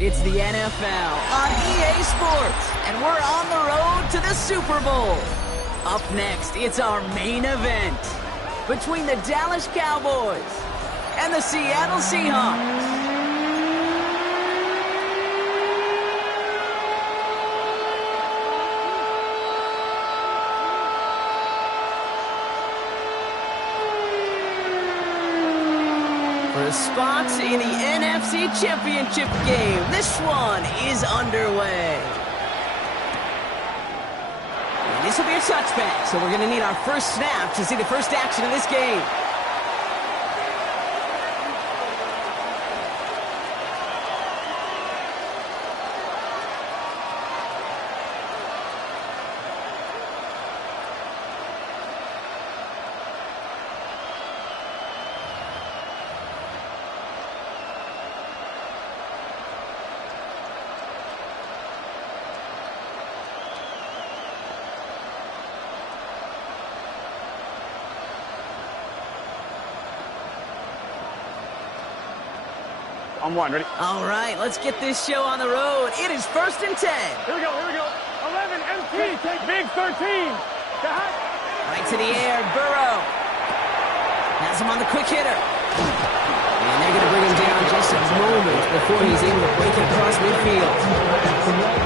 It's the NFL on EA Sports, and we're on the road to the Super Bowl. Up next, it's our main event between the Dallas Cowboys and the Seattle Seahawks. For a spot in the NFC Championship game, this one is underway. And this will be a touchback, so we're going to need our first snap to see the first action of this game. On one, ready? All right, let's get this show on the road. It is 1st and 10. Here we go. 11, MT, take big 13. Right to the air, Burrow. Has him on the quick hitter. And they're going to bring him down just a moment before he's able to break it across midfield.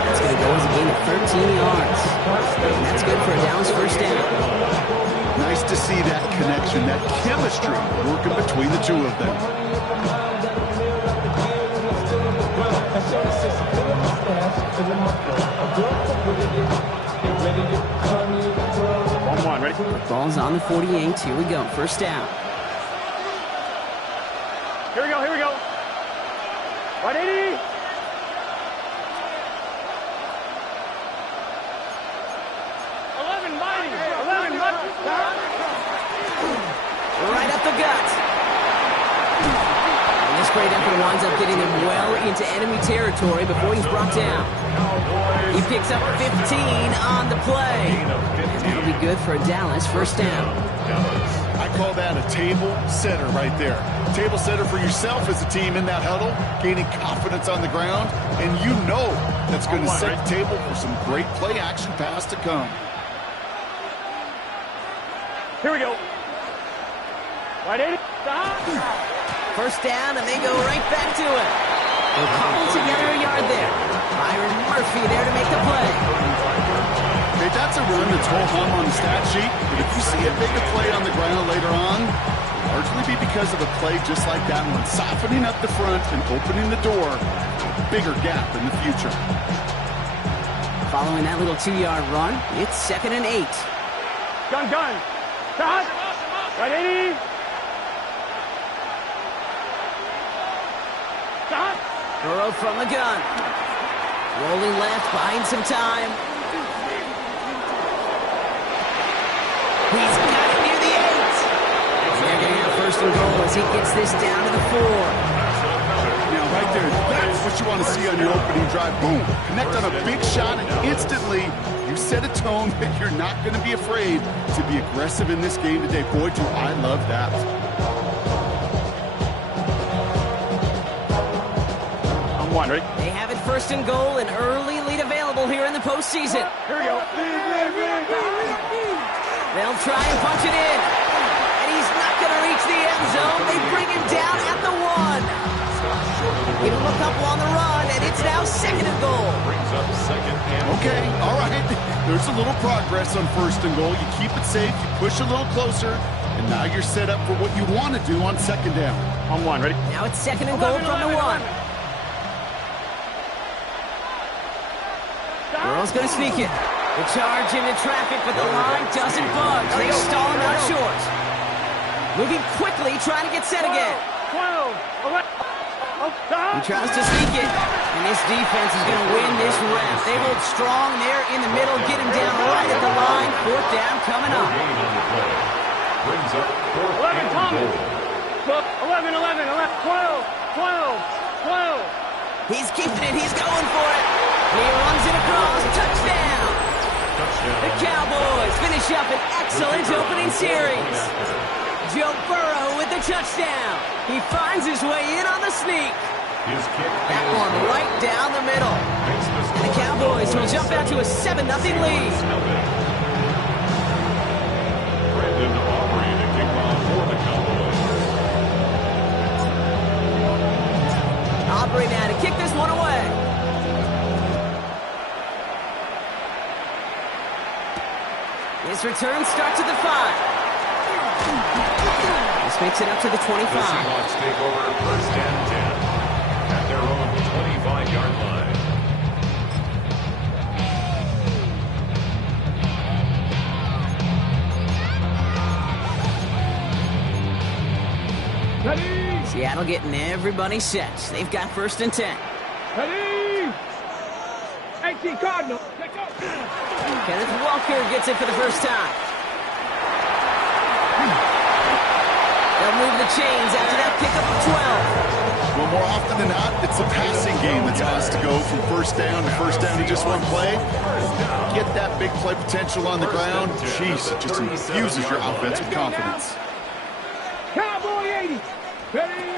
That's going to go as a gain of 13 yards. And that's good for a Dallas first down. Nice to see that connection, that chemistry working between the two of them. 1-1, ready? Ball's on the 48. Here we go. First down. Here we go. 180. Right up the gut. And this great effort winds up getting him well into enemy territory before he's brought down. He picks up 15 on the play. And that'll be good for a Dallas first down. I call that a table setter right there. Table setter for yourself as a team in that huddle, gaining confidence on the ground, and you know that's going to set the table for some great play action pass to come. Here we go. 180. First down, and they go right back to it. They'll cobble together a yard there. Byron Murphy there to make the play. Okay, that's a run that's ho-hum on the stat sheet, but if you see a bigger play on the ground later on, it'll largely be because of a play just like that one, softening up the front and opening the door to a bigger gap in the future. Following that little 2-yard run, it's 2nd and 8. Gun. Stop. 180. Stop. Burrow from the gun. Rolling left, buying some time. He's got it near the 8. And they're going to have 1st and goal as he gets this down to the 4. Now, right there, that's what you want to see on your opening drive. Boom, connect on a big shot, and instantly you set a tone that you're not going to be afraid to be aggressive in this game today. Boy, do I love that. On one, ready? They have it 1st and goal, an early lead available here in the postseason. Here we go. They'll try and punch it in. And he's not going to reach the end zone. They bring him down at the 1. Give him a couple on the run, and it's now 2nd and goal. Okay, all right. There's a little progress on 1st and goal. You keep it safe, you push a little closer, and now you're set up for what you want to do on 2nd down. On one, ready? Now it's 2nd and goal from the 1. Burrow's going to sneak it. The charge into traffic, but the line doesn't budge. They stall him out short. Moving quickly, trying to get set again. 12. He tries to sneak it. And this defense is going to win this rep. They hold strong there in the middle, get him down right at the line. 4th down coming up. 11, Thomas. 11, 12. He's keeping it. He's going for it. And he runs it across. Touchdown. The Cowboys finish up an excellent opening series. Joe Burrow with the touchdown. He finds his way in on the sneak. That one right down the middle. And the Cowboys will jump out to a 7-0 lead. Brandon Aubrey to kick off for the Cowboys. Aubrey now to kick this one away. This return starts at the 5. This makes it up to the 25. The Seahawks take over first and 10 at their own 25-yard line. Ready? Seattle getting everybody set. They've got first and 10. Ready? 18 Cardinal. Let's go. Kenneth Walker gets it for the first time. They'll move the chains after that pickup of 12. Well, more often than not, it's the passing game that's asked to go from first down to just one play. Get that big play potential on the ground. Jeez, it just infuses your offense with confidence. Cowboy 80. Ready?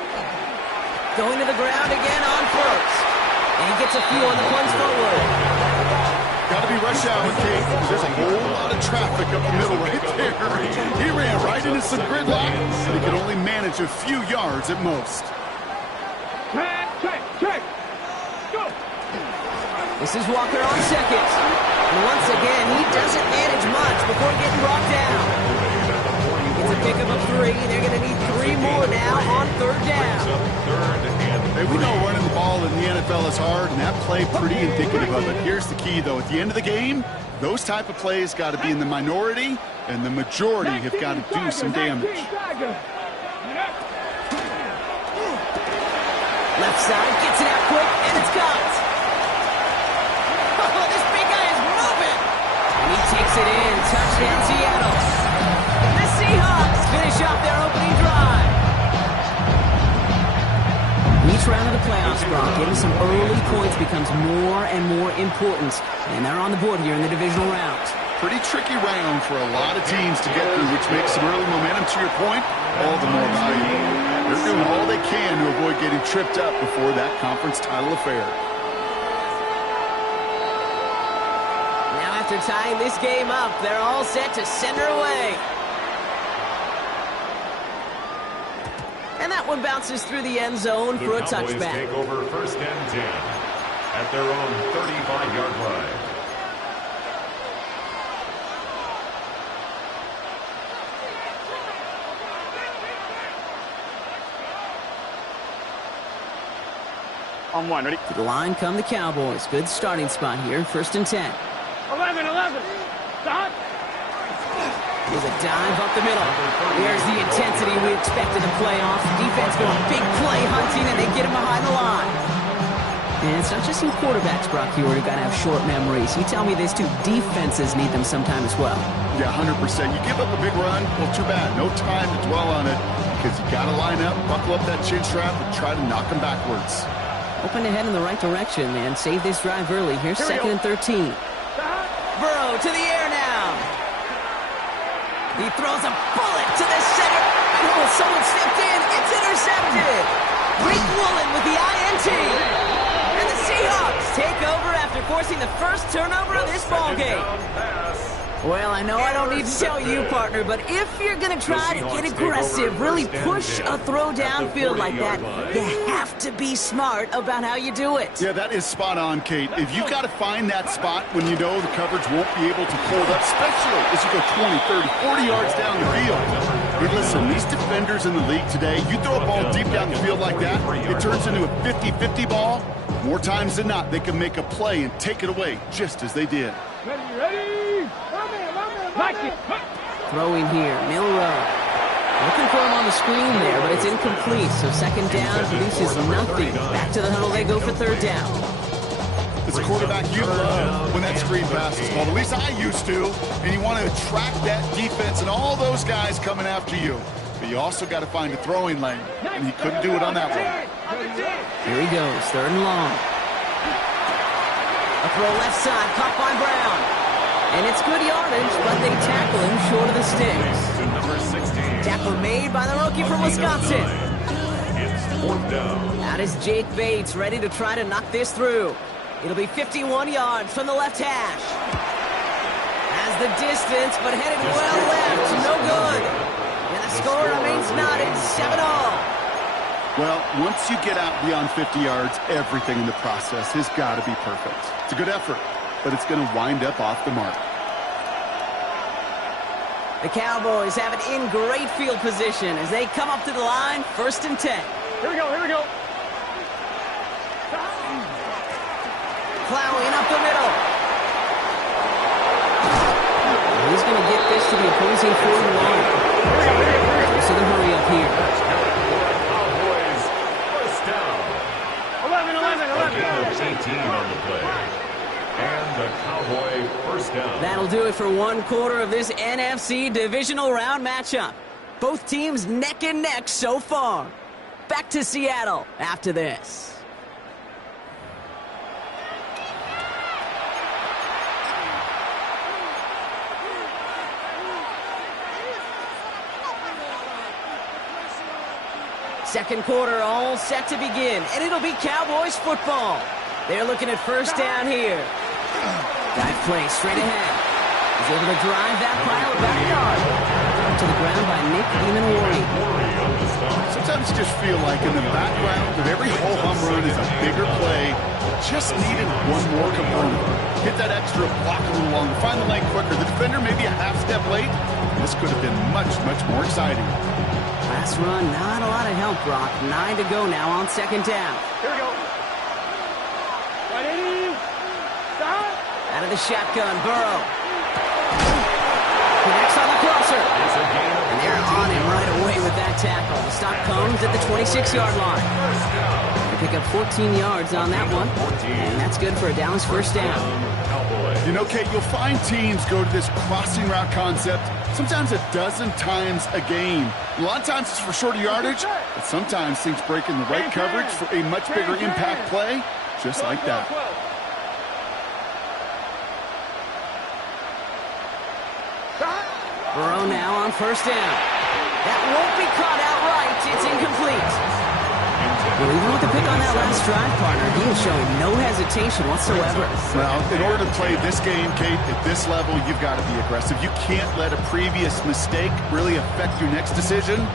Going to the ground again on first. And he gets a few on the plunge forward. Got to be rush hour, Kate. There's a whole lot of traffic up the middle right there. He ran right into some gridlock, and he could only manage a few yards at most. Check. Go. This is Walker on second. And once again, he doesn't manage much before getting brought down. It's a pickup of 3. They're going to need 3 more now on third down. Hey, we know running the ball in the NFL is hard, and that play pretty indicative of it. Here's the key, though. At the end of the game, those type of plays got to be in the minority, and the majority have got to do some damage. Left side, gets it out quick, and it's caught. Oh, this big guy is moving. And he takes it in. Touchdown, Seattle. The Seahawks finish off their opening drive. Each round of the playoffs, Brock, getting some early points becomes more and more important. And they're on the board here in the divisional round. Pretty tricky round for a lot of teams to get through, which makes some early momentum, to your point, all the more valuable. They're doing all they can to avoid getting tripped up before that conference title affair. Now after tying this game up, they're all set to send her away. And that one bounces through the end zone for a touchback. The Cowboys take over first and 10 at their own 35-yard line. On 1, ready? To the line come the Cowboys. Good starting spot here, first and 10. 11. Stop. There's a dive up the middle. There's the intensity we expected to play off. Defense going big play hunting, and they get him behind the line. And it's not just some quarterbacks, Brock Huard, who got to have short memories. You tell me these two defenses need them sometime as well. Yeah, 100%. You give up a big run, well, too bad. No time to dwell on it because you got to line up, buckle up that chin strap, and try to knock them backwards. Hoping to head in the right direction and save this drive early. Here's second and 13. Burrow to the air now. He throws a bullet to the center. Oh, someone stepped in. It's intercepted. Rick Woolen with the INT. And the Seahawks take over after forcing the first turnover of this ballgame. Well, I know I don't need to tell you, partner, but if you're going to try to get aggressive, really push a throw downfield like that, you have to be smart about how you do it. Yeah, that is spot on, Kate. If you've got to find that spot when you know the coverage won't be able to hold up, especially as you go 20, 30, 40 yards down the field. Hey, listen, these defenders in the league today, you throw a ball deep down the field like that, it turns into a 50-50 ball. More times than not, they can make a play and take it away, just as they did. Ready? Like it. Throwing here, Milroe. Looking for him on the screen there, but it's incomplete. So second down produces nothing. Back to the huddle they go for third down. As a quarterback, you love when that screen pass is called. At least I used to. And you want to attract that defense and all those guys coming after you. But you also got to find a throwing lane. And he couldn't do it on that one. Here he goes, third and long. A throw left side, caught by Brown. And it's good yardage, but they tackle him short of the sticks. Number 16. Tackle made by the rookie from Wisconsin. 4th down. That is Jake Bates ready to try to knock this through. It'll be 51 yards from the left hash. Has the distance, but headed well left. No good. And the score remains knotted 7-all. Well, once you get out beyond 50 yards, everything in the process has got to be perfect. It's a good effort, but it's going to wind up off the mark. The Cowboys have it in great field position as they come up to the line, 1st and 10. Here we go, here we go. Plowing up the middle. He's going to get this to the opposing 41. So the hurry up here. Cowboys, 1st down. 11. 18 on the play. And the Cowboy 1st down. That'll do it for 1/4 of this NFC divisional round matchup. Both teams neck and neck so far. Back to Seattle after this. Second quarter all set to begin, and it'll be Cowboys football. They're looking at 1st down here. Dive play straight ahead. He's able to drive that pile back yard. To the ground by Nick Eamon-Warry. Sometimes you just feel like in the background of every whole home run is a bigger play. Just needed one more component. Hit that extra block a little longer. Find the lane quicker. The defender maybe a half step late. This could have been much, much more exciting. Last run, not a lot of help, Brock. 9 to go now on 2nd down. Here we go. Ready? Stop. Out of the shotgun, Burrow. Connects on the crosser. And they're on him right away with that tackle. The stop comes at the 26-yard line. They pick up 14 yards on that one. And that's good for a Dallas 1st down. You know, Kate, you'll find teams go to this crossing route concept sometimes a dozen times a game. A lot of times it's for shorter yardage, but sometimes things break in the right coverage for a much bigger impact play, just like that. Burrow now on 1st down. That won't be caught outright. It's incomplete. Well, even with the pick on that last drive, partner, he is showing no hesitation whatsoever. Well, in order to play this game, Kate, at this level, you've got to be aggressive. You can't let a previous mistake really affect your next decision.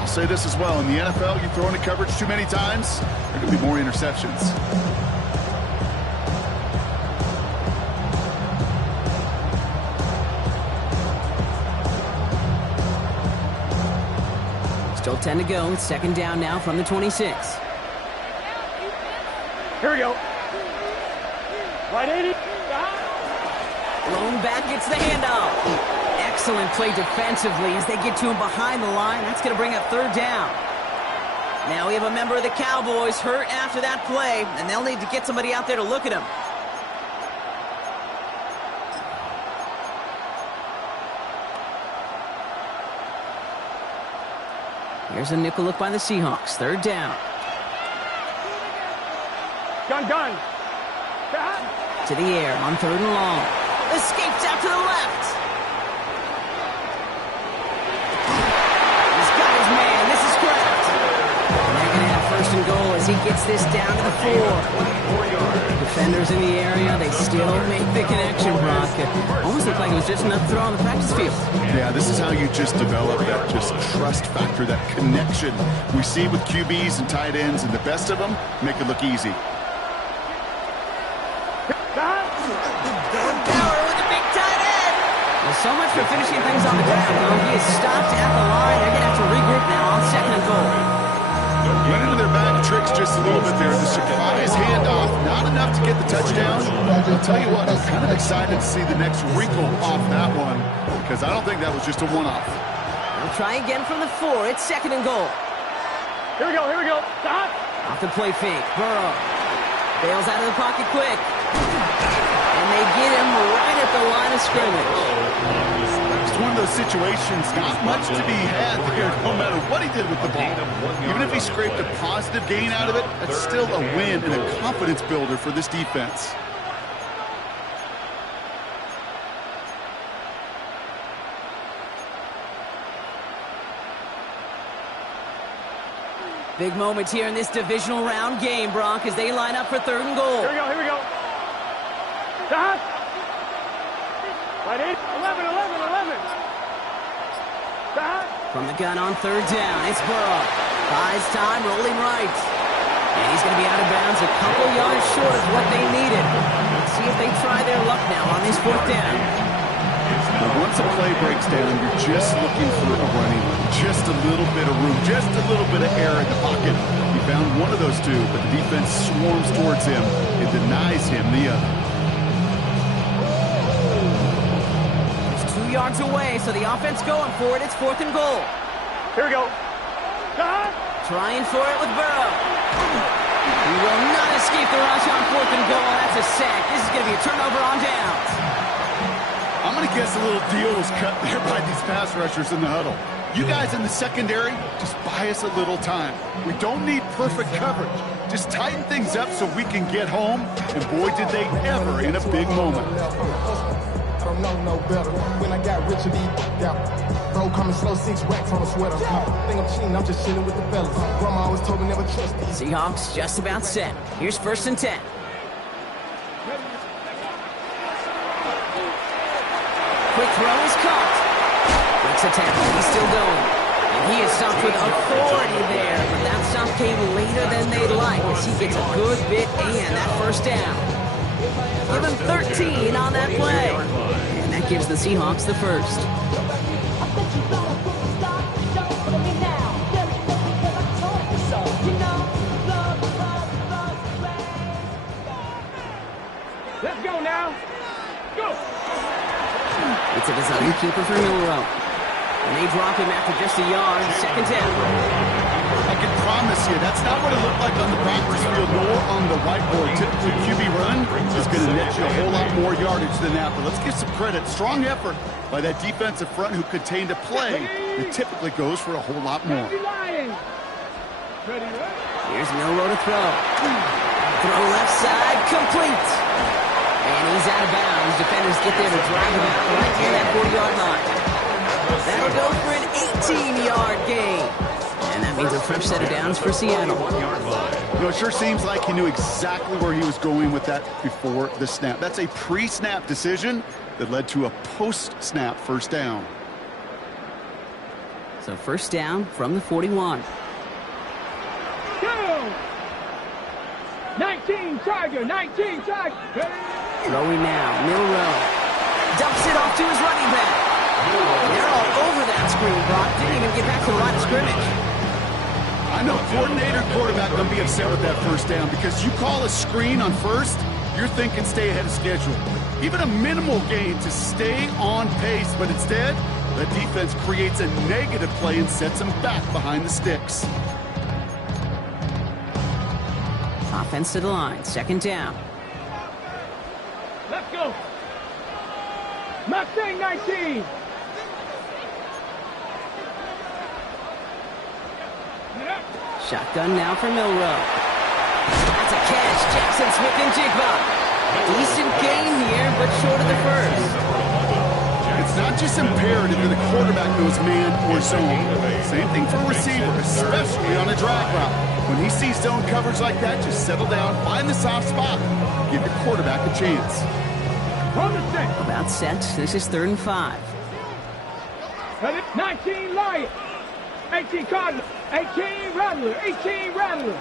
I'll say this as well. In the NFL, you throw into coverage too many times, there could be more interceptions. Still 10 to go. 2nd down now from the 26. Here we go. Right 80. Blown back gets the handoff. Excellent play defensively as they get to him behind the line. That's going to bring up 3rd down. Now we have a member of the Cowboys hurt after that play, and they'll need to get somebody out there to look at him. Here's a nickel look by the Seahawks. 3rd down. Gun. To the air on 3rd and long. Escapes out to the left. He's got his man. This is Kraft. And they're going to have 1st and goal as he gets this down to the 4. Defenders in the area. They still make the connection, Brock. It almost looked like it was just enough throw on the practice field. Yeah, this is how you just develop that just trust factor, that connection we see with QBs and tight ends, and the best of them make it look easy. Power with a big tight end. Well, so much for finishing things on the ground, though. He is stopped at the line. They're going to have to regroup now on 2nd and goal. Went into their bag of tricks just a little bit there. The surprise handoff, not enough to get the touchdown. I'll tell you what, I'm kind of excited to see the next wrinkle off that one, because I don't think that was just a one-off. They'll try again from the 4. It's 2nd and goal. Here we go. Stop. Off the play fake. Burrow bails out of the pocket quick. And they get him right at the line of scrimmage. It's one of those situations, not much to be had there, no matter what he did with the ball. Even if he scraped a positive gain out of it, that's still a win and a confidence builder for this defense. Big moment here in this divisional round game, Brock, as they line up for 3rd and goal. Here we go, here we go. Stop. Right in. 11, 11, 11. Stop. From the gun on 3rd down, it's Burrow. Buys time, rolling right. And he's going to be out of bounds a couple yards short of what they needed. Let's see if they try their luck now on this 4th down. Now, once a play breaks down, you're just looking for a running room. Just a little bit of room, just a little bit of air in the pocket. He found one of those two, but the defense swarms towards him and denies him the other. It's 2 yards away, so the offense going for it. It's 4th and goal. Here we go. Stop. Trying for it with Burrow. He will not escape the rush on 4th and goal. That's a sack. This is going to be a turnover on downs. I'm going to guess a little deal was cut there by these pass rushers in the huddle. You guys in the secondary, just buy us a little time. We don't need perfect coverage. Just tighten things up so we can get home. And boy, did they ever in a big moment. I don't know no better. When I got rich and bro coming slow, 6 racks on a sweater. Think I'm cheating, I'm just chilling with the fellas. Grandma always told me never trust these. Seahawks just about set. Here's 1st and 10. Quick throw is caught. Breaks a tackle. He's still going. And he is stopped with authority there. But that stop came later than they'd like as he gets a good bit and that 1st down. Give him 13 on that play. And that gives the Seahawks the 1st. Let's go now. Go. It's a design keeper for Milrow. And they drop him after just a yard. 2nd down. I can promise you, that's not what it looked like on the practice field nor on the whiteboard. Typically, QB run is going to net you a whole lot more yardage than that. But let's give some credit. Strong effort by that defensive front who contained a play that typically goes for a whole lot more. Here's Milrow to throw. Throw left side, complete. And he's out of bounds. Defenders get there to drive him out right near that 40-yard line. That'll go for an 18-yard gain. And that means a fresh set of downs for Seattle. You know, it sure seems like he knew exactly where he was going with that before the snap. That's a pre-snap decision that led to a post-snap 1st down. So 1st down from the 41. Go! 19 Tiger, 19 Tiger. Throwing now, Milrow. Dumps it off to his running back. They're all over that screen, Brock. Didn't even get back to the line of scrimmage. I know coordinator and quarterback going to be upset with that 1st down because you call a screen on 1st, you're thinking stay ahead of schedule. Even a minimal gain to stay on pace, but instead, the defense creates a negative play and sets them back behind the sticks. Offense to the line, 2nd down. Let's go. Mustang 19. Shotgun now for Milrow. That's a catch. Jackson Smith and Jigba. Decent gain here, but short of the 1st. It's not just imperative that the quarterback knows man or zone. Same thing for a receiver, especially on a drag route. When he sees zone coverage like that, just settle down, find the soft spot, give your quarterback a chance. About set. This is 3rd and 5. 19 Lion. 18 Cardinal. 18 Rattler. 18 Rattler.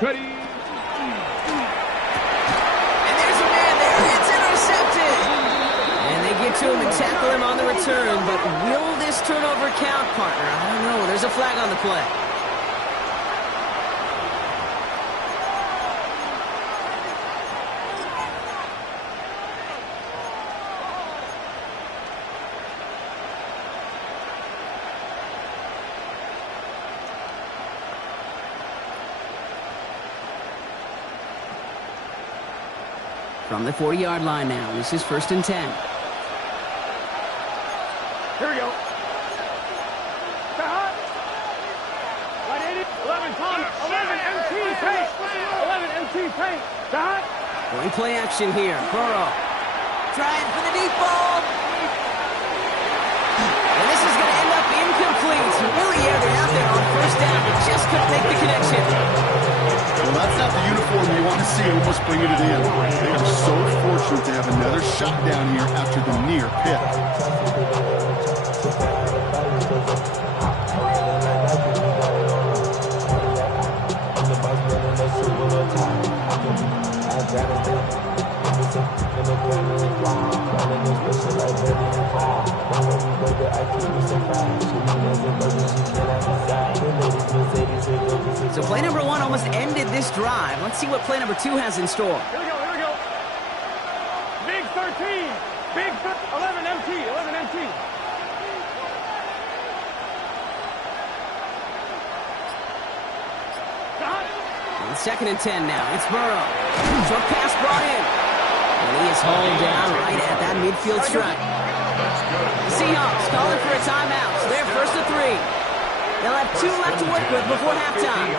Ready. And there's a man there. It's intercepted. And they get to him and tackle him on the return. But will this turnover count, partner? I don't know. There's a flag on the play. From the 40-yard line now. This is 1st and 10. Here we go. Right 11 MT paint. 11 MT paint. Going play action here. Burrow. Trying for the deep ball. And this is going to end up incomplete. Really first down. Just couldn't make the connection. Well, that's not the uniform you want to see almost bringing it in. They are so fortunate to have another shot down here after the near pick. So play number 1 almost ended this drive. Let's see what play number 2 has in store. Here we go, here we go. Big 13. Big 11 MT, 11 MT. And 2nd and 10 now. It's Burrow. Short pass brought in. And he is hauled down right at that midfield stripe. The Seahawks calling for a timeout. So they're 1st and 3. They'll have 2 left to work with before halftime.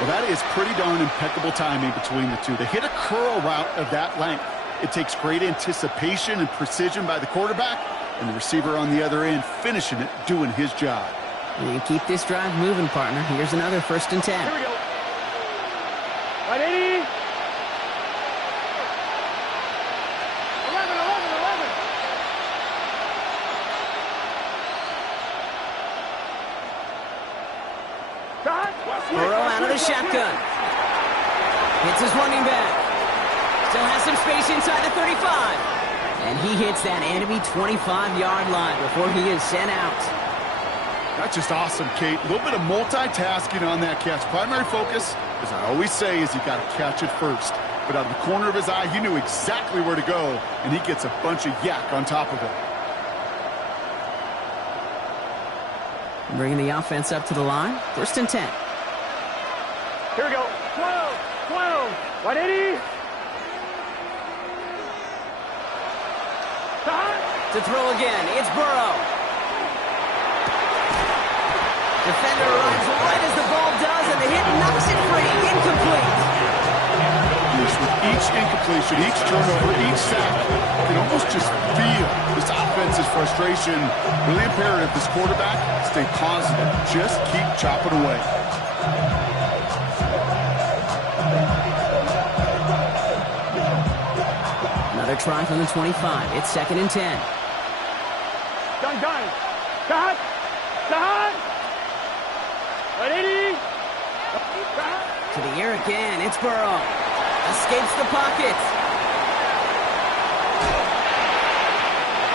Well, that is pretty darn impeccable timing between the two. They hit a curl route of that length. It takes great anticipation and precision by the quarterback, and the receiver on the other end finishing it, doing his job. And keep this drive moving, partner. Here's another 1st and 10. Here we go. Right, 80. 11, 11, 11. Burrow out of the shotgun. Hits his running back. Still has some space inside the 35. And he hits that enemy 25-yard line before he is sent out. That's just awesome, Kate. A little bit of multitasking on that catch. Primary focus, as I always say, is you got to catch it first. But out of the corner of his eye, he knew exactly where to go, and he gets a bunch of yak on top of it. Bringing the offense up to the line. 1st and 10. Here we go. 12, 12. Right, 80. To throw again, it's Burrow. Defender arrives right as the ball does, and the hit knocks it free. Incomplete. With each incompletion, each turnover, each sack, you can almost just feel this offense's frustration. Really imperative this quarterback stay positive. Just keep chopping away. Another try from the 25. It's 2nd and 10. Done. Cut. Right, 80. To the air again. It's Burrow. Escapes the pocket.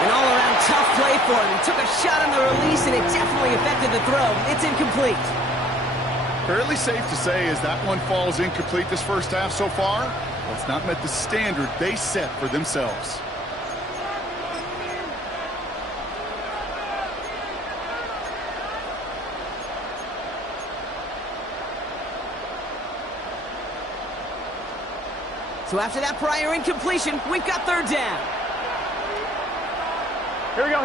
An all-around tough play for him. He took a shot on the release, and it definitely affected the throw. It's incomplete. Fairly safe to say as that one falls incomplete this first half so far, well, it's not met the standard they set for themselves. So after that prior incompletion, we've got 3rd down. Here we go.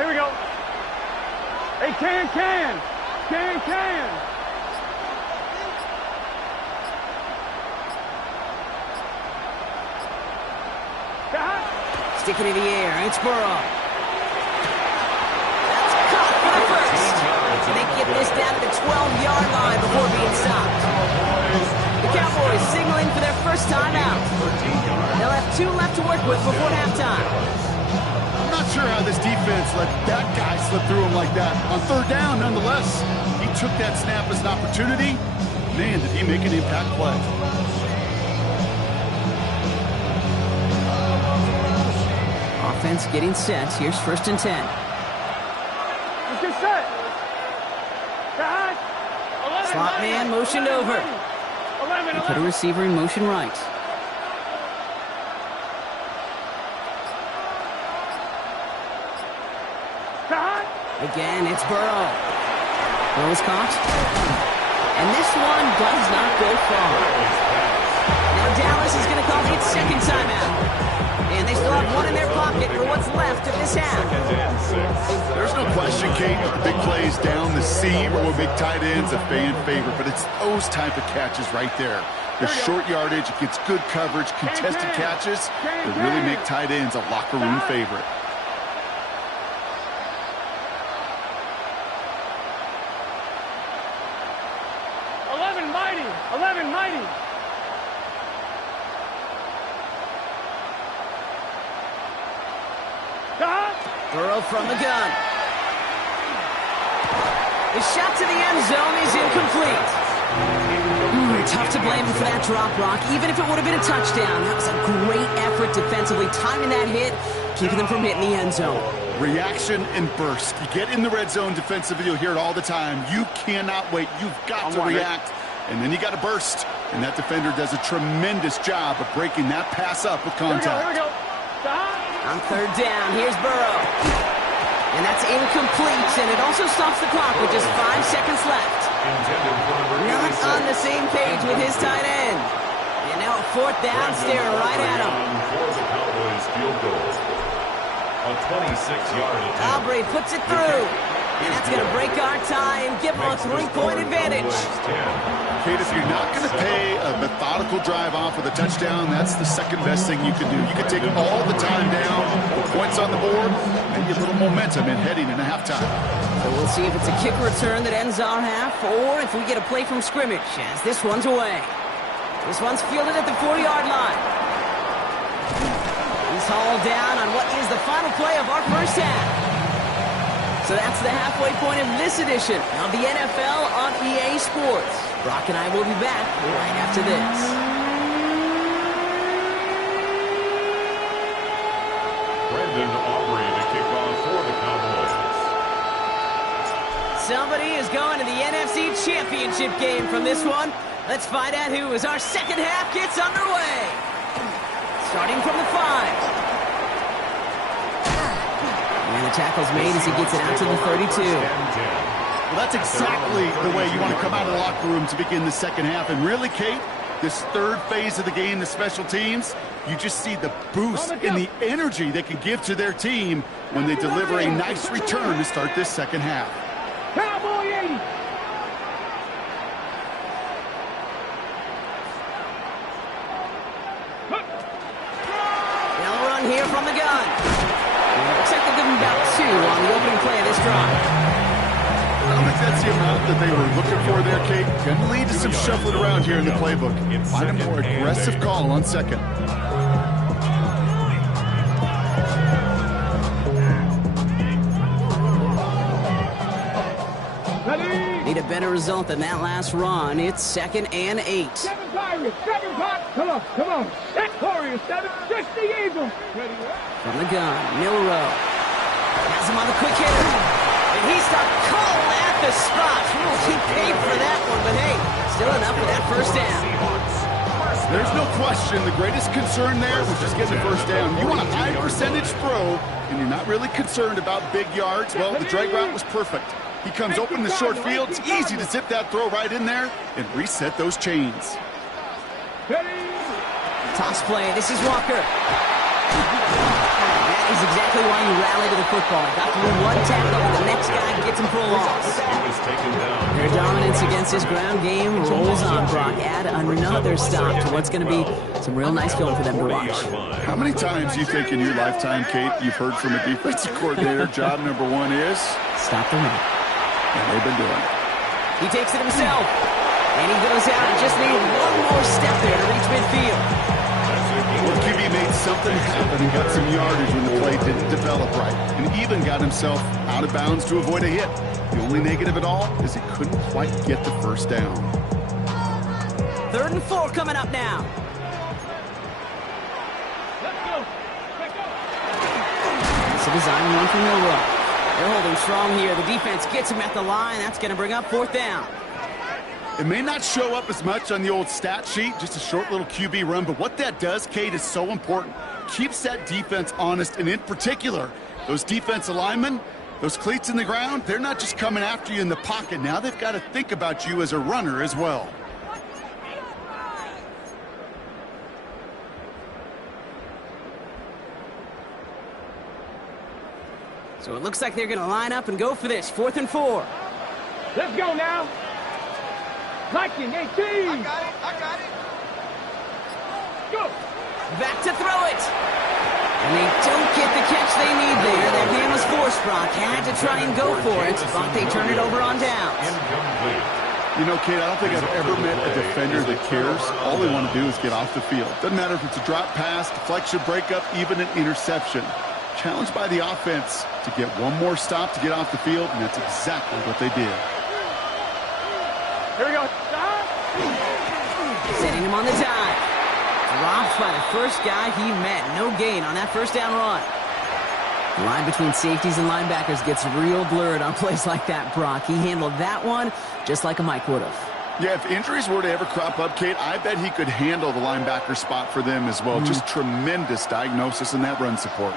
Hey, can. Stick it in the air. It's Burrow. That's caught for the 1st. And they get this down to the 12-yard line before being stopped. The Cowboys signaling for their first timeout. They'll have 2 left to work with before halftime. I'm not sure how this defense let that guy slip through him like that. On 3rd down, nonetheless, he took that snap as an opportunity. Man, did he make an impact play. Offense getting set. Here's 1st and 10. Let's get set. Cut. 11, Slot man motioned over. 11. Put a receiver in motion right. Cut. Again, it's Burrow. Burrow's caught. And this one does not go far. Now Dallas is going to call its 2nd timeout. And they still have 1 in their pocket for what's left of this half. There's no question, Kate, the big plays down the seam or big tight ends a fan favorite, but it's those type of catches right there. The short yardage, it gets good coverage, contested catches that really make tight ends a locker room favorite. behind him. Burrow from the gun. The shot to the end zone is incomplete. Tough to blame him for that drop, Brock, even if it would have been a touchdown. That was a great effort defensively, timing that hit, keeping them from hitting the end zone. Reaction and burst. You get in the red zone defensively, you'll hear it all the time. You cannot wait. You've got to react, and then you got to burst. And that defender does a tremendous job of breaking that pass up with contact. Here we go. On third down, here's Burrow. And that's incomplete, and it also stops the clock with just 5 seconds left. Not on the same page with his tight end. And now a fourth down, staring right at him. For the Cowboys field goal. A 26-yard attempt. Aubrey puts it through. And that's going to break our tie and give them a 3-point advantage. Kate, if you're not going to pay a methodical drive off with a touchdown, that's the second best thing you can do. You can take all the time down, put points on the board, and get a little momentum in heading into halftime. So we'll see if it's a kick return that ends our half, or if we get a play from scrimmage, as this one's away. This one's fielded at the 40-yard line. He's hauled down on what is the final play of our first half. So that's the halfway point of this edition of the NFL on EA Sports. Brock and I will be back right after this. Brendan Aubrey to kick off for the Cowboys. Somebody is going to the NFC Championship game from this one. Let's find out who as our second half gets underway. Starting from the 5. And the tackle's made as he gets it out to the 32. Well, that's exactly the way you want to come out of the locker room to begin the second half. And really, Kate, this third phase of the game, the special teams, you just see the boost and the energy they can give to their team when they deliver a nice return to start this second half. Cowboy 80. They'll run here from the gun. Looks like they'll give him about 2 on the opening play of this drive. I don't think that's the amount that they were looking for there, Kate. Going to lead to some shuffling around here in the playbook. Find a more aggressive call on second. Need a better result than that last run. It's 2nd and 8. 7 Pirates, 7 Pirates. Come on. 6 Warriors, 7, 6 the Eagles. Ready? From the gun, Milrow. Has him on the quick hitter. And he stopped cold at the spot. He paid for that one, but hey, still enough for that first down. There's no question the greatest concern there was just getting the first down. You want a high percentage throw, and you're not really concerned about big yards. Well, the drag route was perfect. He comes open in the short field. It's easy to zip that throw right in there and reset those chains. Toss play. This is Walker. That is exactly why you rally to the football. Got through one tackle, and the next guy gets him for a loss. Their dominance against this ground game rolls on, Brock. Add another stop to what's going to be some real nice film for them to watch. How many times do you think in your lifetime, Kate, you've heard from a defensive coordinator, job number 1 is? Stop the run. And they've been doing it. He takes it himself. And he goes out and just needed one more step there to reach midfield. Well, QB made something happen and got some yardage when the play didn't develop right. And even got himself out of bounds to avoid a hit. The only negative at all is he couldn't quite get the first down. 3rd and 4 coming up now. Let's go. It's a design run from Milrow. They're holding strong here. The defense gets him at the line. That's going to bring up 4th down. It may not show up as much on the old stat sheet, just a short little QB run, but what that does, Kate, is so important. Keeps that defense honest, and in particular, those defensive linemen, those cleats in the ground, they're not just coming after you in the pocket. Now they've got to think about you as a runner as well. So it looks like they're going to line up and go for this. 4th and 4. Let's go now. Liking 18. I got it. Go. Back to throw it. And they don't get the catch they need there. That man was forced, Brock. Had to try and go for it, but they turn it over on downs. You know, Kate, I don't think I've ever met a defender defender that cares. All they want to do is get off the field. Doesn't matter if it's a drop pass, deflection, breakup, even an interception. Challenged by the offense to get one more stop to get off the field, and that's exactly what they did. Here we go. Setting him on the dive. Dropped by the first guy he met. No gain on that first down run. The line between safeties and linebackers gets real blurred on plays like that, Brock. He handled that one just like a Mike would have. Yeah, if injuries were to ever crop up, Kate, I bet he could handle the linebacker spot for them as well. Just tremendous diagnosis in that run support.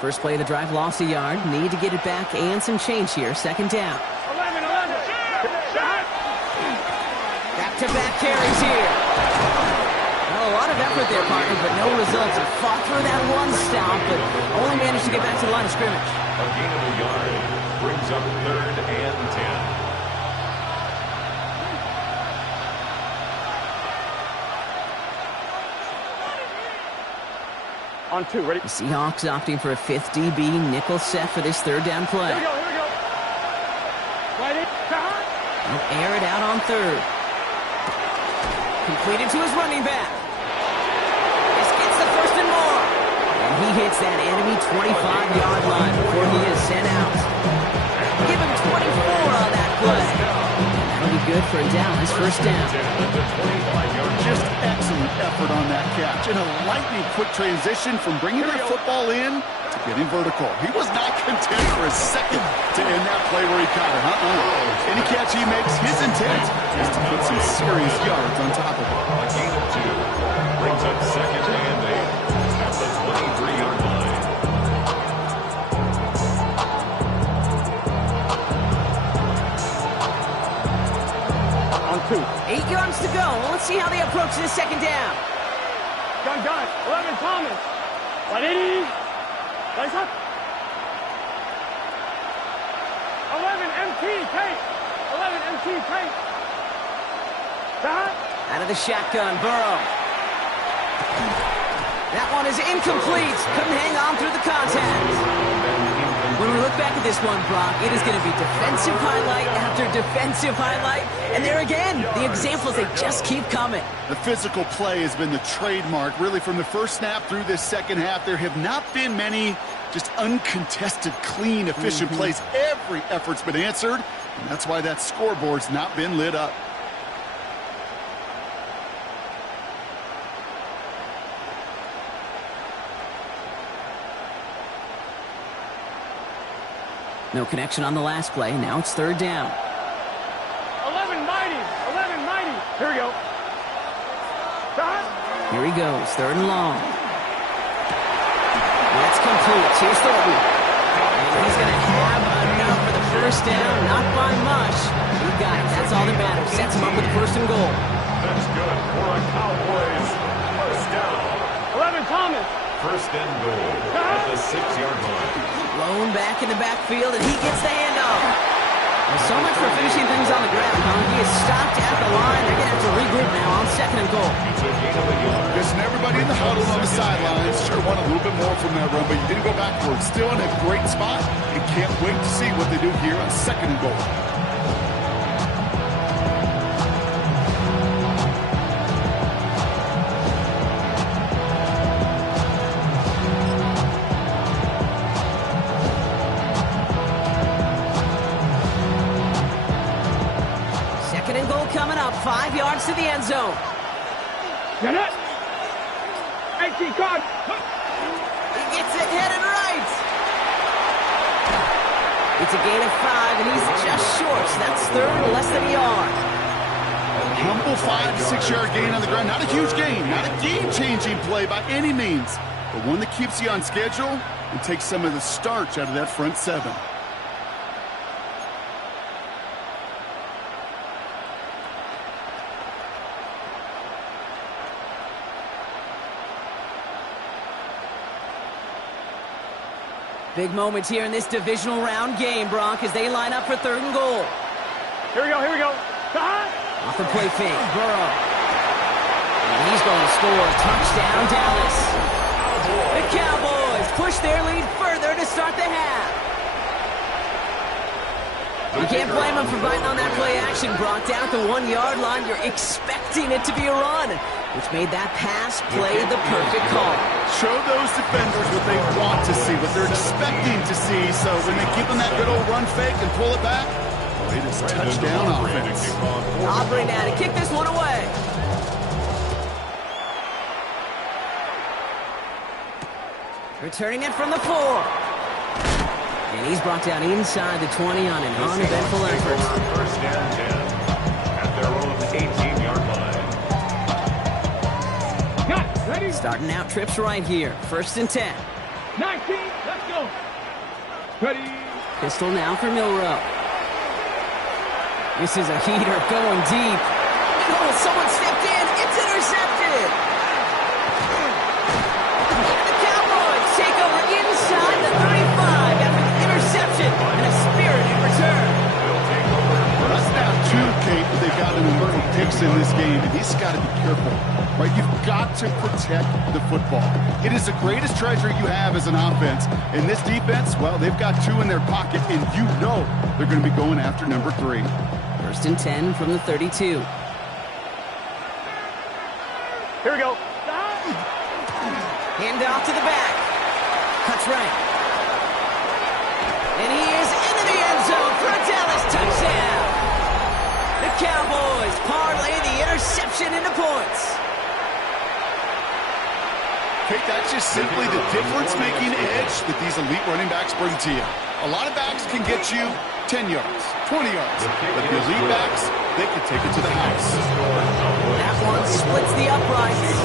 First play of the drive lost a yard. Need to get it back and some change here. Second down. 11. Back-to-back carries here. Well, a lot of effort there, partner, but no results. He fought through that one stop, but only managed to get back to the line of scrimmage. A gain of a yard brings up 3rd and 10. On 2, ready? The Seahawks opting for a 5th DB nickel set for this 3rd down play. Here we go. Right in. He'll air it out on 3rd. Completed to his running back. This gets the 1st and more. And he hits that enemy 25-yard line before he is sent out. Give him 24 on that play. That'll be good for a Dallas 1st down. Just excellent effort on that catch. And a lightning quick transition from bringing that football in to getting vertical. He was not content for a second to end that play where he caught it. Any catch he makes, his intent is to put some serious yards on top of it. A gain of 2 brings up 2nd and 8 at the 23-yard line. On 2. 8 yards to go. Let's see how they approach this 2nd down. Gun. 11 Thomas. 180. Nice up. 11 MT Tate. 11 MT Tate. Out of the shotgun, Burrow. That one is incomplete. Couldn't hang on through the contact. When we look back at this one, Brock, it is going to be defensive highlight after defensive highlight. And there again, the examples, they just keep coming. The physical play has been the trademark. Really, from the first snap through this second half, there have not been many just uncontested, clean, efficient plays. Every effort's been answered, and that's why that scoreboard's not been lit up. No connection on the last play. Now it's 3rd down. 11 mighty. Here we go. Here he goes, 3rd and long. That's complete. Here's Thornton. And he's going to have enough for the 1st down. Not by much. He got it. That's all that matters. Sets him up with the 1st and goal. That's good for a Cowboys 1st down. 11 Thomas. 1st and goal at the 6-yard line. Blown back in the backfield, and he gets the handoff. Well, so much for finishing things on the ground, huh? He is stopped at the line. They're going to have to regroup now on 2nd and goal. It's a gain of a yard. Listen, everybody in the huddle on the sidelines sure want a little bit more from that run, but you didn't go backwards. Still in a great spot, and can't wait to see what they do here on 2nd and goal. Coming up, 5 yards to the end zone. Get it. 18 card. He gets it headed right. It's a gain of 5, and he's just short. So that's 3rd, less than a yard. Humble 5 to 6 yard gain on the ground. Not a huge gain, not a game-changing play by any means, but one that keeps you on schedule and takes some of the starch out of that front 7. Big moments here in this divisional round game, Brock, as they line up for 3rd and goal. Here we go. Off the play fake, Burrow. And he's going to score. Touchdown, Dallas. The Cowboys push their lead further to start the half. You can't blame him for biting on that play action. Brought down at the 1-yard line. You're expecting it to be a run, which made that pass play the perfect call. Show those defenders what they want to see, what they're expecting to see. So when they give them that good old run fake and pull it back, it is touchdown offense. Aubrey now to kick this one away. Returning it from the 4. And he's brought down inside the 20 on an uneventful effort. First and 10 at their own 18-yard line. Got ready. Starting out trips right here. First and 10. 19. Let's go. Ready. Pistol now for Milroe. This is a heater going deep. Oh, someone stepped in. It's intercepted. And the Cowboys take over inside the 35 after the interception and a spirited return. That's now 2, Kate, but they've got an Emerton Dix in this game, and he's got to be careful. Right? You've got to protect the football. It is the greatest treasure you have as an offense. And this defense, well, they've got 2 in their pocket, and you know they're going to be going after number 3. First and 10 from the 32. Here we go. Hand off to the back. Cuts right. And he is into the end zone for a Dallas touchdown. The Cowboys parlay the interception into points. Kate, that's just simply the difference-making edge that these elite running backs bring to you. A lot of backs can get you 10 yards, 20 yards, but the elite backs, they can take it to the house. That one splits the uprights.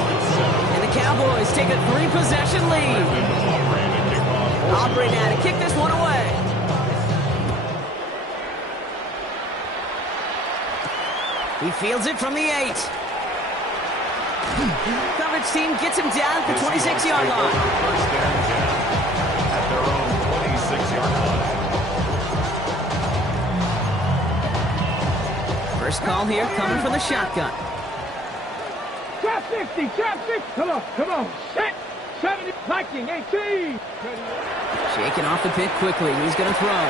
And the Cowboys take a 3-possession lead. Aubrey now to kick this one away. He fields it from the 8. Coverage team gets him down at the 26-yard line. First and 10 at their own 26-yard line. First call here coming from the shotgun. Trap 60. Trap 60. Come on. Set. 70. Lightning 18. Shaking off the pick quickly. He's going to throw.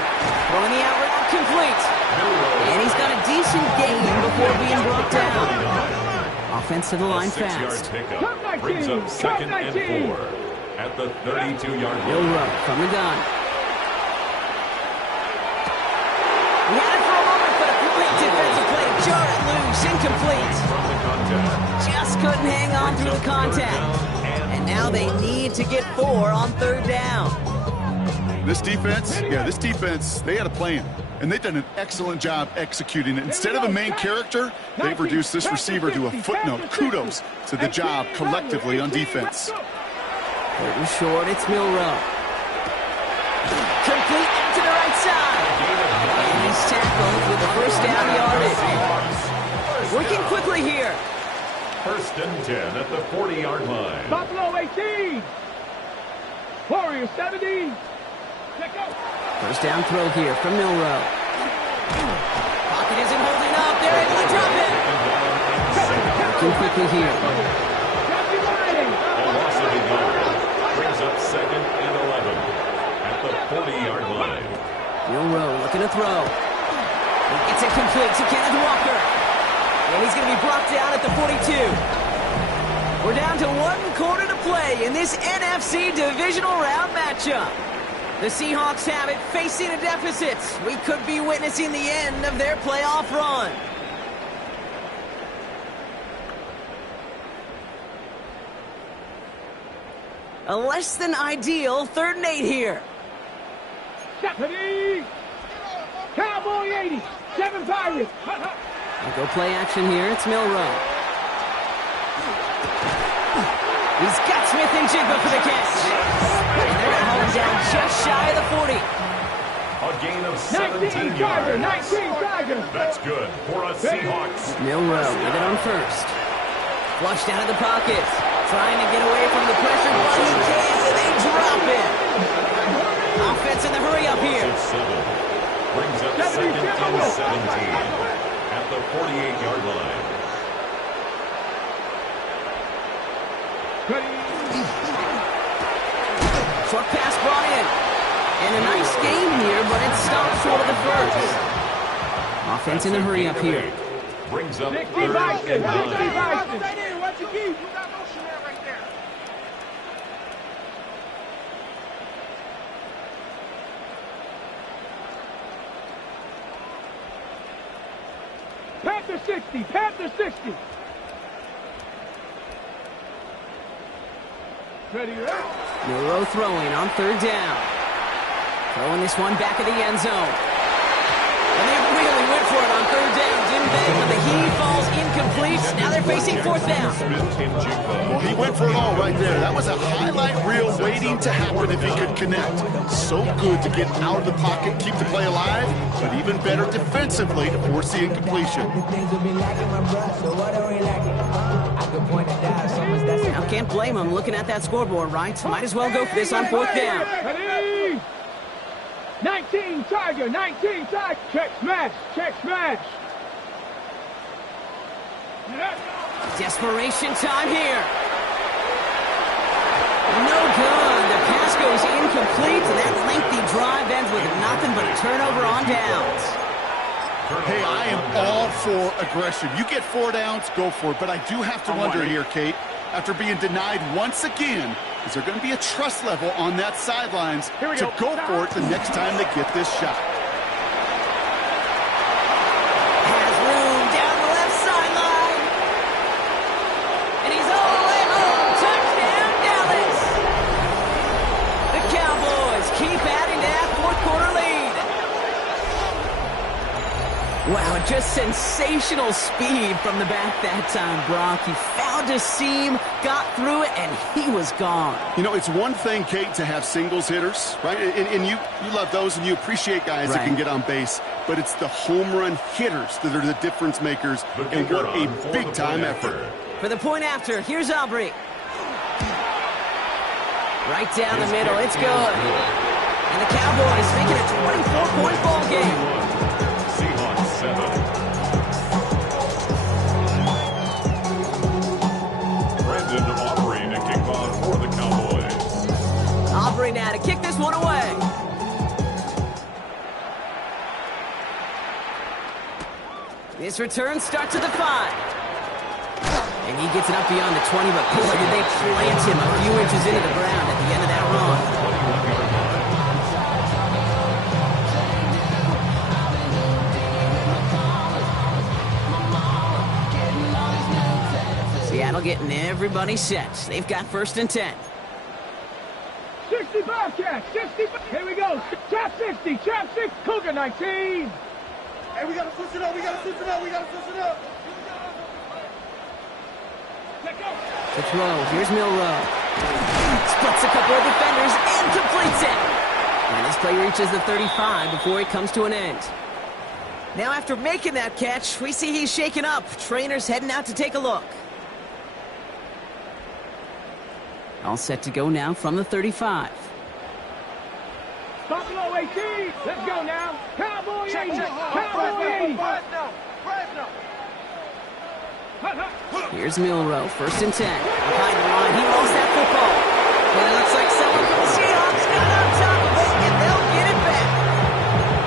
Throwing the out route complete. And he's got a decent gain before being brought down. Offense to the line fast. 6-yard pickup brings up second and 4 at the 32-yard line. Milroe from the gun. He had it for a moment, but a great defensive play. Jar it loose, incomplete. From the contact. Just couldn't hang on through the contact. And now they need to get 4 on 3rd down. This defense, they had a plan. And they've done an excellent job executing it. Instead of a main character, they've reduced this receiver to a footnote. Kudos to the job collectively on defense. 3rd and short, it's Milroe. Complete out to the right side. And he's tackled with the first down yardage. Working quickly here. First and 10 at the 40-yard line. Buffalo 18. Warriors 70. Check out. First down throw here from Milroe. Pocket isn't holding up. They're able to drop it. Working quickly here. A loss of a yard brings up second and 11 at the 40-yard line. Milroe looking to throw. He gets it complete to Kenneth Walker. And he's going to be brought down at the 42. We're down to 1 quarter to play in this NFC divisional round matchup. The Seahawks have it, facing a deficit. We could be witnessing the end of their playoff run. A less than ideal 3rd and 8 here. Stephanie. Cowboy 80. 7 Pirates. We'll go play action here. It's Milroe. He's got Smith and Jigba for the catch. And they're going to hold him down just shy of the 40. A gain of 17 yards. 19 Tiger. That's good for a Seahawks. Milroe with it on first. Flushed out of the pocket. Trying to get away from the pressure, but he can't, and they drop it. Offense in the hurry up here. Brings up second and 17 at the 48-yard line. Short pass brought in. And a nice game here, but it stopped short of the first. Offense in a hurry up here. Brings up 60 third Bison, and 60 9. Bison. What you keep? You got motion there right there. Panther 60, Panther 60. Ready, right? Milroe throwing on third down. Throwing this one back of the end zone. And they really went for it on third down, didn't they? But the heave falls incomplete. Now they're facing fourth down. Well, he went for it all right there. That was a highlight reel waiting to happen if he could connect. So good to get out of the pocket, keep the play alive, but even better defensively to force the incompletion. Now can't blame him looking at that scoreboard, right? Might as well go for this on fourth down. Ready? 19 Tiger, 19 Tiger. Check smash, check smash. Desperation time here. No good. The pass goes incomplete, and that lengthy drive ends with nothing but a turnover on downs. Hey, I am all for aggression. You get 4 downs, go for it. But I do have to wonder here, Kate, after being denied once again, is there going to be a trust level on that sidelines to go for it the next time they get this shot? Has room down the left sideline. And he's all the way home. Touchdown, Dallas. The Cowboys keep adding to that fourth quarter lead. Wow, just sensational speed from the back that time, Brock. He found a seam, got through it, and he was gone. You know, it's one thing, Kate, to have singles hitters, right? And you love those, and you appreciate guys that can get on base. But it's the home run hitters that are the difference makers, and what a big-time effort. For the point after, here's Aubrey. Right down the middle, it's good. And the Cowboys make it a 24-point ball game. Seahawks 7. Brandon Aubrey to kick off for the Cowboys. Aubrey now to kick this one away. This return starts at the 5. And he gets it up beyond the 20, but boy, did they plant him a few inches into the ground at the end of that run. Seattle getting everybody set. They've got first and 10. 60 Bobcats, 60. Here we go. Trap 60, trap 6. Cougar 19. Hey, we gotta switch it up. We gotta switch it up. We gotta switch it up. To throw, here's Milroe. Splits a couple of defenders and completes it. And this play reaches the 35 before it comes to an end. Now after making that catch, we see he's shaken up. Trainer's heading out to take a look. All set to go now from the 35. Buffalo 18. Let's go now. Cowboy 80. Cowboy 80. Here's Milroe, first and 10. Behind the line, he lost that football. And it looks like someone from the Seahawks got on top of it, and they'll get it back.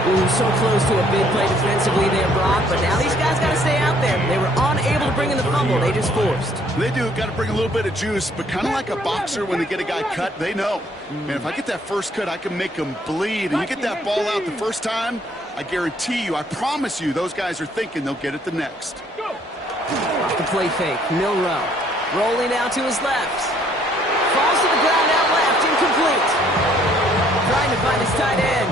Ooh, so close to a big play defensively there, Brock, but now these guys got to stay out there. They were unable to bring in the fumble. They just forced. They do. Got to bring a little bit of juice, but kind of like a boxer when they get a guy cut, they know. Man, if I get that first cut, I can make him bleed. And you get that ball out the first time, I guarantee you, I promise you, those guys are thinking they'll get it the next. Off the play fake, Milroe. Rolling out to his left. Falls to the ground out left, incomplete. Trying to find his tight end.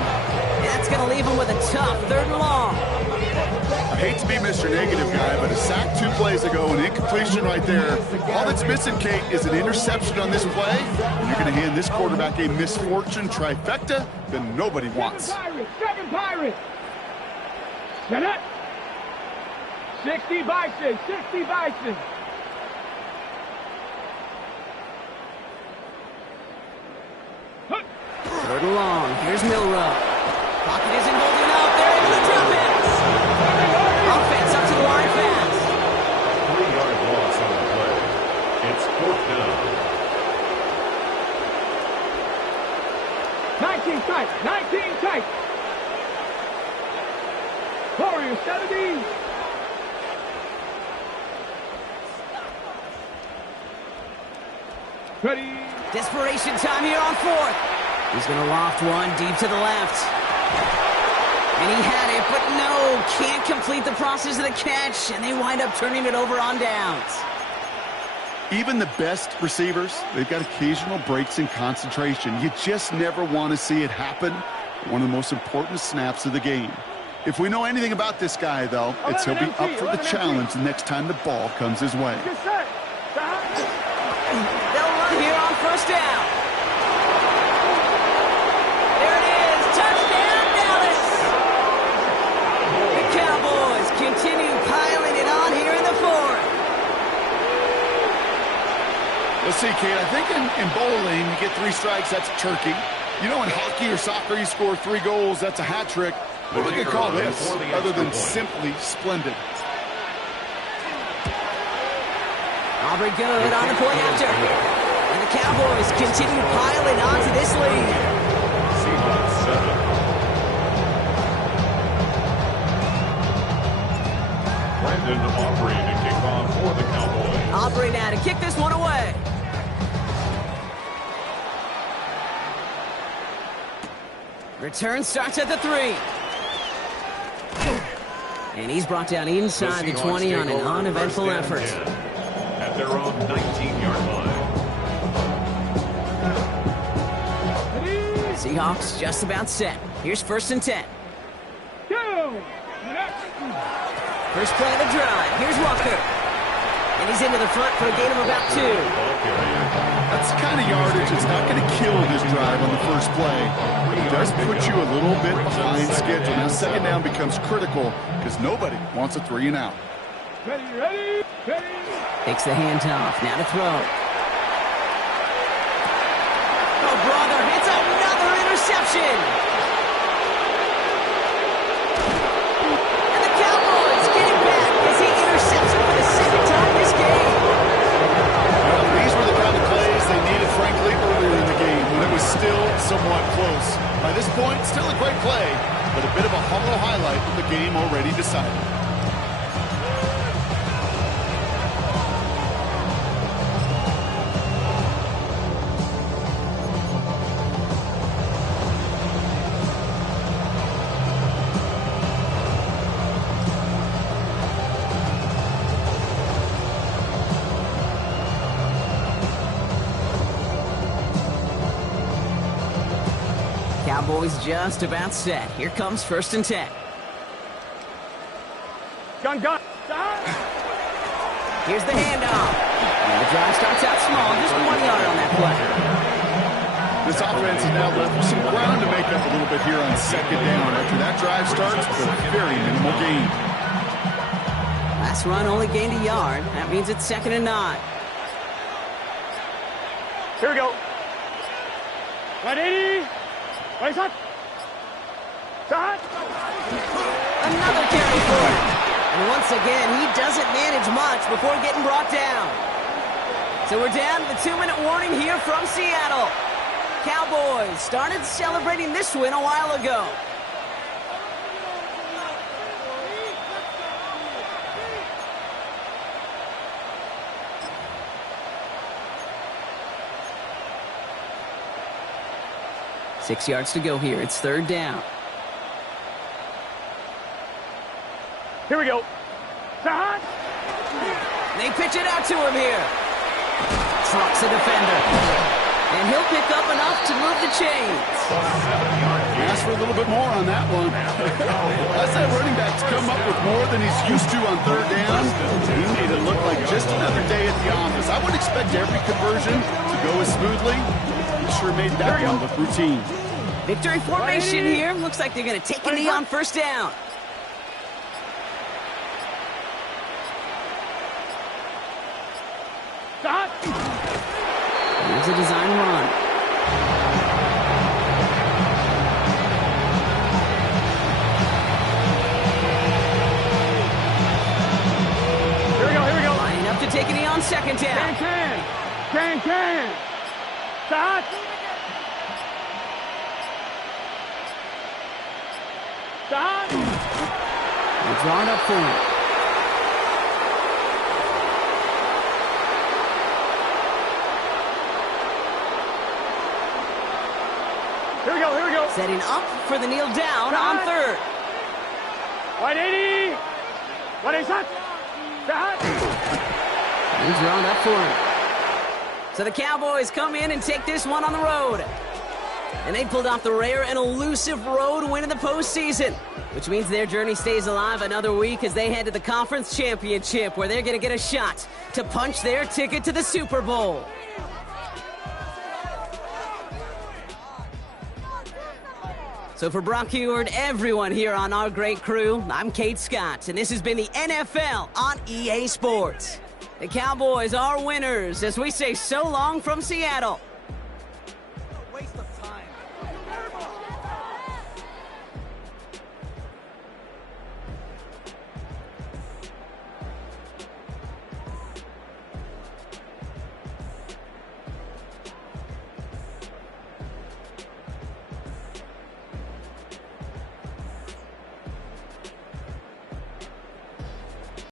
That's going to leave him with a tough third and long. I hate to be Mr. Negative guy, but a sack 2 plays ago, an incompletion right there. All that's missing, Kate, is an interception on this play. And you're going to hand this quarterback a misfortune trifecta that nobody wants. Second Pirate. Set up. 60 Bison, 60 Bison. Third and long. Here's Milroe. Pocket isn't holding up. They're able to drop it. Offense up to the line fast. 3-yard loss on the play. It's fourth down. 19 tight, 19 tight. Warriors 70. Ready. Desperation time here on fourth. He's going to loft one deep to the left. And he had it, but no, can't complete the process of the catch, and they wind up turning it over on downs. Even the best receivers, they've got occasional breaks in concentration. You just never want to see it happen. One of the most important snaps of the game. If we know anything about this guy, though, it's he'll be up for the challenge the next time the ball comes his way. Get set. They'll run here on first down. There it is. Touchdown, Dallas. The Cowboys continue piling it on here in the fourth. Let's see, Kate, I think in bowling, you get 3 strikes, that's a turkey. You know, in hockey or soccer, you score 3 goals, that's a hat trick. What would you call this, other than simply splendid? Aubrey good on the point after. And the Cowboys continue piling onto this lead. Seahawks 7. Brandon Aubrey to kick off for the Cowboys. Aubrey now to kick this one away. Return starts at the 3. And he's brought down inside the 20 on an uneventful effort. At their own 19-yard line. Seahawks just about set. Here's 1st and 10. First play of the drive. Here's Walker. And he's into the front for a gain of about 2. That's the kind of yardage that's not going to kill this drive on the first play. But it does put you a little bit behind schedule. Now, 2nd down becomes critical because nobody wants a 3 and out. Ready. Takes the handoff. Now to throw. Oh, brother. It's another interception. And the Cowboys get it back as he intercepts it for the 2nd time this game. Well, these were the kind of plays they needed, frankly, earlier in the game when it was still somewhat close. By this point, still a great play, but a bit of a hollow highlight with the game already decided. Cowboys just about set. Here comes 1st and 10. Gun. Here's the handoff. And the drive starts out small, just 1 yard on that play. This offense has now left some ground to make up a little bit here on 2nd down. After that drive starts with a very minimal gain. Last run only gained a yard. That means it's 2nd and 9. Here we go. 180. Right shot. Another carry for him. And once again, he doesn't manage much before getting brought down. So we're down to the 2-minute warning here from Seattle. Cowboys started celebrating this win a while ago. Six yards to go here. It's 3rd down. Here we go. They pitch it out to him here. Trucks a defender. And he'll pick up enough to move the chains. Ask for a little bit more on that one. As that running back's come up with more than he's used to on 3rd down, he made it look like just another day at the office. I would expect every conversion to go as smoothly. He sure made that one look routine. Victory formation here. Looks like they're going to take a knee on 1st down. Here's a design run. Here we go. Lining up to take a knee on 2nd down. Can. Start. draw it up for him. Here we go, here we go. Setting up for the kneel down on third. 180. 180 shot. He's drawn up for him. So the Cowboys come in and take this one on the road. And they pulled off the rare and elusive road win in the postseason, which means their journey stays alive another week as they head to the Conference Championship, where they're going to get a shot to punch their ticket to the Super Bowl. So for Brock Huard, everyone here on our great crew, I'm Kate Scott, and this has been the NFL on EA Sports. The Cowboys are winners as we say so long from Seattle.